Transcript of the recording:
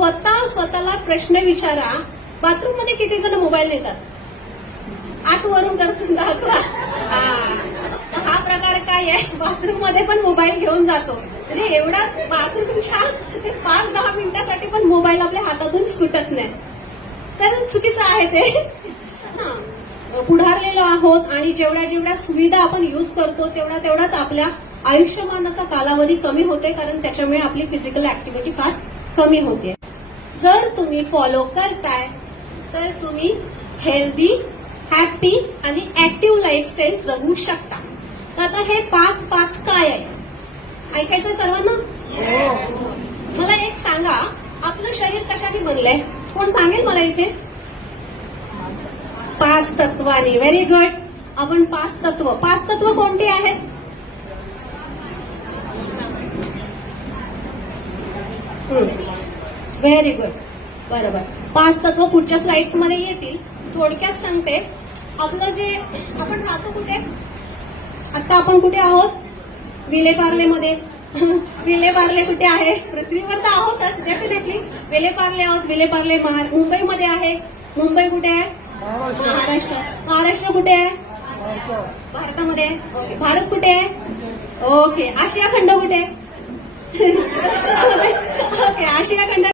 स्वतःला प्रश्न विचारा, बाथरूम मध्ये किती जण मोबाईल नेतात? 8 वरून करून दाखवा. हा प्रकार काय आहे? बाथरूम मध्ये पण मोबाईल घेऊन जातो. म्हणजे एवढा बाथरूमच्या 5-10 मिनिटासाठी पण मोबाईल आपल्या हातातून सुटत नाही. तर चुकीचं आहे ते. पुढारलेलो आहोत आणि जेवढ्या सुविधा आपण युज करतो तेवढाच आपल्या आयुष्यमानाचा कालावधी कमी होते, कारण त्याच्यामुळे आपली फिजिकल ऍक्टिव्हिटी फार कमी होते. जर तुम्ही फॉलो करताय तर तुम्ही हेल्दी, हॅपी आणि ऍक्टिव्ह लाईफस्टाईल जगू शकता. तर आता हे 5 काय आहे ऐकायचं सर्वांना? मला एक सांगा, आपलं शरीर कशाने बनलंय? कोण सांगेल मला इथे? 5 तत्वांनी. Very good. आपण 5 तत्व कोणती आहेत? Very good. बरोबर. 5 तत्व पुढच्या स्लाइड्स मध्ये येतील. थोडक्यात सांगते. आपलं जे आपण राहतो कुठे? आता आपण कुठे आहोत? विलेपार्लेमध्ये. विलेपार्ले कुठे आहे? पृथ्वीवर तर आहोतच डेफिनेटली. विलेपार्ले आहोत. विलेपार्ले मुंबईमध्ये आहे. मुंबई कुठे आहे? महाराष्ट्र. महाराष्ट्र कुठे आहे? भारतामध्ये आहे. भारत कुठे आहे? ओके. आशिया खंड कुठे आहे? ओके. आशिया खंड